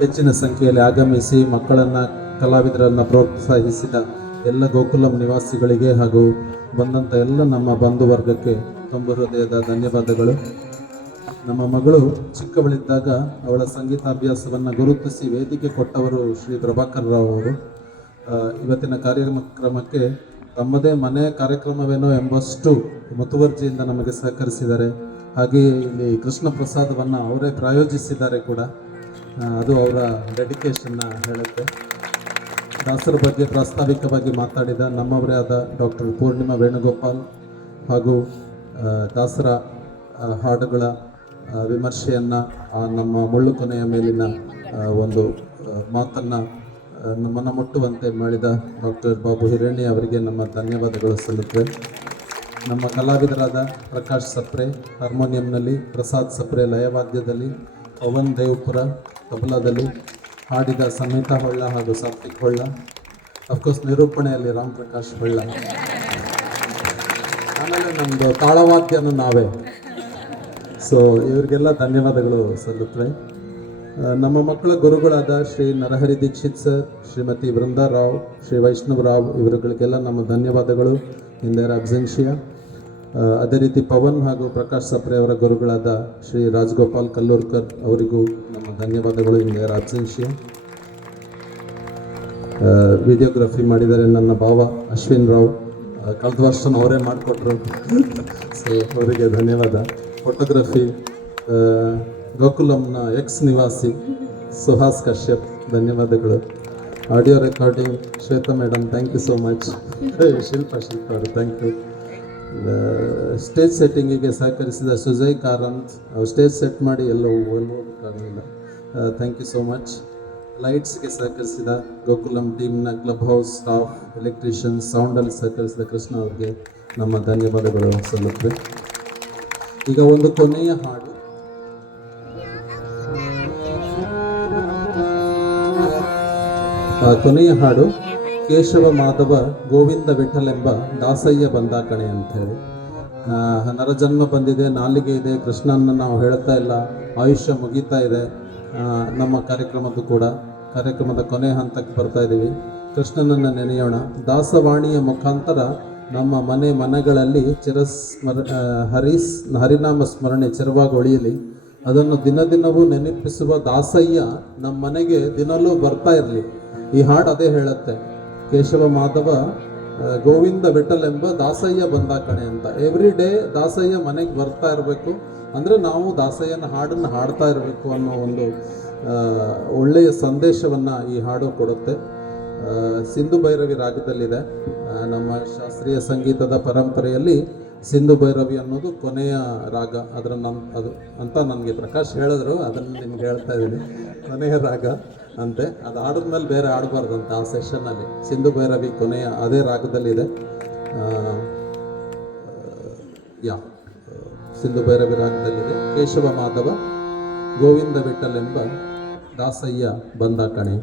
ಹೆಚ್ಚಿನ ಸಂಖ್ಯೆಯಲ್ಲಿ ಆಗಮಿಸಿ ಮಕ್ಕಳನ್ನು ಕಲಾವಿದರನ್ನು ಪ್ರೋತ್ಸಾಹಿಸಿದ ಎಲ್ಲ ಗೋಕುಲಂ ನಿವಾಸಿಗಳಿಗೆ ಹಾಗೂ ಬಂದಂಥ ಎಲ್ಲ ನಮ್ಮ ಬಂಧು ವರ್ಗಕ್ಕೆ ತುಂಬ ಹೃದಯದ ಧನ್ಯವಾದಗಳು. ನಮ್ಮ ಮಗಳು ಚಿಕ್ಕವಳಿದ್ದಾಗ ಅವಳ ಸಂಗೀತಾಭ್ಯಾಸವನ್ನು ಗುರುತಿಸಿ ವೇದಿಕೆ ಕೊಟ್ಟವರು ಶ್ರೀ ಪ್ರಭಾಕರ್ ರಾವ್ ಅವರು. ಇವತ್ತಿನ ಕಾರ್ಯಕ್ರಮಕ್ಕೆ ತಮ್ಮದೇ ಮನೆ ಕಾರ್ಯಕ್ರಮವೇನೋ ಎಂಬಷ್ಟು ಮುತುವರ್ಜಿಯಿಂದ ನಮಗೆ ಸಹಕರಿಸಿದ್ದಾರೆ. ಹಾಗೆಯೇ ಇಲ್ಲಿ ಕೃಷ್ಣ ಪ್ರಸಾದವನ್ನು ಅವರೇ ಪ್ರಾಯೋಜಿಸಿದ್ದಾರೆ ಕೂಡ. ಅದು ಅವರ ಡೆಡಿಕೇಶನ್ನ ಹೇಳುತ್ತೆ. ದಾಸರ ಬಗ್ಗೆ ಪ್ರಾಸ್ತಾವಿಕವಾಗಿ ಮಾತಾಡಿದ ನಮ್ಮವರೇ ಆದ ಡಾಕ್ಟರ್ ಪೂರ್ಣಿಮಾ ವೇಣುಗೋಪಾಲ್ ಹಾಗೂ ದಾಸರ ಹಾಡುಗಳ ವಿಮರ್ಶೆಯನ್ನು ನಮ್ಮ ಮುಳ್ಳು ಕೊನೆಯ ಮೇಲಿನ ಒಂದು ಮಾತನ್ನು ನಮ್ಮನ್ನು ಮುಟ್ಟುವಂತೆ ಮಾಡಿದ ಡಾಕ್ಟರ್ ಬಾಬು ಹಿರೇಣಿ ಅವರಿಗೆ ನಮ್ಮ ಧನ್ಯವಾದಗಳು ಸಲ್ಲುತ್ತವೆ. ನಮ್ಮ ಕಲಾವಿದರಾದ ಪ್ರಕಾಶ್ ಸಪ್ರೆ ಹಾರ್ಮೋನಿಯಂನಲ್ಲಿ, ಪ್ರಸಾದ್ ಸಪ್ರೆ ಲಯವಾದ್ಯದಲ್ಲಿ, ಪವನ್ ದೇವಪುರ ತಬಲಾದಲ್ಲಿ ಹಾಡಿದ ಸಮೇತಾ ಹೊಳ್ಳ ಹಾಗೂ ಸಾತ್ವಿಕ್ ಹೊಳ್ಳ, ಅಫ್ಕೋರ್ಸ್ ನಿರೂಪಣೆಯಲ್ಲಿ ರಾಮ್ ಪ್ರಕಾಶ್ ಹೊಳ್ಳ. ಆಮೇಲೆ ನಮ್ಮದು ತಾಳವಾದ್ಯನ ನಾವೇ. ಸೊ ಇವರಿಗೆಲ್ಲ ಧನ್ಯವಾದಗಳು ಸಲ್ಲುತ್ತವೆ. ನಮ್ಮ ಮಕ್ಕಳ ಗುರುಗಳಾದ ಶ್ರೀ ನರಹರಿ ದೀಕ್ಷಿತ್ ಸರ್, ಶ್ರೀಮತಿ ವೃಂದಾ ರಾವ್, ಶ್ರೀ ವೈಷ್ಣವ್ ರಾವ್ ಇವರುಗಳಿಗೆಲ್ಲ ನಮ್ಮ ಧನ್ಯವಾದಗಳು ಇನ್ ದೇರ್ ಅಬ್ಸೆನ್ಷಿಯಾ. ಅದೇ ರೀತಿ ಪವನ್ ಹಾಗೂ ಪ್ರಕಾಶ್ ಸಪ್ರೆ ಅವರ ಗುರುಗಳಾದ ಶ್ರೀ ರಾಜಗೋಪಾಲ್ ಕಲ್ಲೂರ್ಕರ್ ಅವರಿಗೂ ನಮ್ಮ ಧನ್ಯವಾದಗಳು ಇನ್ ದೇರ್ ಅಬ್ಸೆನ್ಷಿಯಾ. ವಿಡಿಯೋಗ್ರಫಿ ಮಾಡಿದರೆ ನನ್ನ ಭಾವ ಅಶ್ವಿನ್ ರಾವ್, ಕಳೆದ ವರ್ಷ ಅವರೇ ಮಾಡಿಕೊಟ್ರು, ಸೊ ಅವರಿಗೆ ಧನ್ಯವಾದ. ಫೋಟೋಗ್ರಫಿ ಗೋಕುಲಂನ ಎಕ್ಸ್ ನಿವಾಸಿ ಸುಹಾಸ್ ಕಶ್ಯಪ್, ಧನ್ಯವಾದಗಳು. Audio recording Shweta madam, thank you so much. Shilpa ಅವರು ಥ್ಯಾಂಕ್ ಯು. ಸ್ಟೇಜ್ ಸೆಟ್ಟಿಂಗಿಗೆ ಸಹಕರಿಸಿದ ಸುಜಯ್ ಕಾರಂತ್, ಸ್ಟೇಜ್ ಸೆಟ್ ಮಾಡಿ ಎಲ್ಲವೂ ಕಾರಣ, ಥ್ಯಾಂಕ್ ಯು ಸೋ ಮಚ್. ಲೈಟ್ಸ್ಗೆ ಸಹಕರಿಸಿದ ಗೋಕುಲಂ ಟೀಮ್ನ ಕ್ಲಬ್ ಹೌಸ್ ಸ್ಟಾಫ್, ಎಲೆಕ್ಟ್ರಿಷಿಯನ್ಸ್, ಸೌಂಡಲ್ಲಿ ಸಹಕರಿಸಿದ ಕೃಷ್ಣ ಅವರಿಗೆ ನಮ್ಮ ಧನ್ಯವಾದಗಳು ಸಲ್ಲುತ್ತವೆ. ಈಗ ಒಂದು ಕೊನೆಯ ಹಾಡು, ಕೊನೆಯ ಹಾಡು ಕೇಶವ ಮಾಧವ ಗೋವಿಂದ ವಿಠಲೆಂಬ ದಾಸಯ್ಯ ಬಂದ ಕಣೆ ಅಂಥೇಳಿ. ನರಜನ್ಮ ಬಂದಿದೆ, ನಾಲಿಗೆ ಇದೆ, ಕೃಷ್ಣನ ನಾವು ಹೇಳ್ತಾ ಇಲ್ಲ, ಆಯುಷ್ಯ ಮುಗೀತಾ ಇದೆ. ನಮ್ಮ ಕಾರ್ಯಕ್ರಮದ ಕೊನೆ ಹಂತಕ್ಕೆ ಬರ್ತಾ ಇದ್ದೀವಿ. ಕೃಷ್ಣನನ್ನು ನೆನೆಯೋಣ. ದಾಸವಾಣಿಯ ಮುಖಾಂತರ ನಮ್ಮ ಮನೆಗಳಲ್ಲಿ ಹರಿನಾಮ ಸ್ಮರಣೆ ಚಿರವಾಗಿ ಉಳಿಯಲಿ. ಅದನ್ನು ದಿನವೂ ನೆನಪಿಸುವ ದಾಸಯ್ಯ ನಮ್ಮ ಮನೆಗೆ ದಿನಲೂ ಬರ್ತಾ ಇರಲಿ. ಈ ಹಾಡು ಅದೇ ಹೇಳುತ್ತೆ, ಕೇಶವ ಮಾಧವ ಗೋವಿಂದ ವಿಠಲ್ ಎಂಬ ದಾಸಯ್ಯ ಬಂದ ಕಣೆ ಅಂತ. ಎವ್ರಿ ಡೇ ದಾಸಯ್ಯ ಮನೆಗೆ ಬರ್ತಾ ಇರಬೇಕು, ಅಂದರೆ ನಾವು ದಾಸಯ್ಯನ ಹಾಡನ್ನು ಹಾಡ್ತಾ ಇರಬೇಕು ಅನ್ನೋ ಒಂದು ಒಳ್ಳೆಯ ಸಂದೇಶವನ್ನು ಈ ಹಾಡು ಕೊಡುತ್ತೆ. ಸಿಂಧು ಭೈರವಿ ರಾಗದಲ್ಲಿದೆ. ನಮ್ಮ ಶಾಸ್ತ್ರೀಯ ಸಂಗೀತದ ಪರಂಪರೆಯಲ್ಲಿ ಸಿಂಧು ಭೈರವಿ ಅನ್ನೋದು ಕೊನೆಯ ರಾಗ. ಅದು ಅಂತ ನನಗೆ ಪ್ರಕಾಶ್ ಹೇಳಿದ್ರು, ಅದನ್ನು ನಿಮ್ಗೆ ಹೇಳ್ತಾ ಇದ್ದೀನಿ. ಕೊನೆಯ ರಾಗ ಅಂತೆ. ಅದು ಆಡಿದ್ಮೇಲೆ ಬೇರೆ ಆಡಬಾರ್ದಂತೆ ಆ ಸೆಷನ್ನಲ್ಲಿ. ಸಿಂಧು ಭೈರವಿ ಕೊನೆಯ ಅದೇ ರಾಗದಲ್ಲಿದೆ. ಸಿಂಧು ಭೈರವಿ ರಾಗದಲ್ಲಿದೆ. ಕೇಶವ ಮಾಧವ ಗೋವಿಂದ ವಿಠಲ್ ಎಂಬ ದಾಸಯ್ಯ ಬಂದ ಕಣೆ.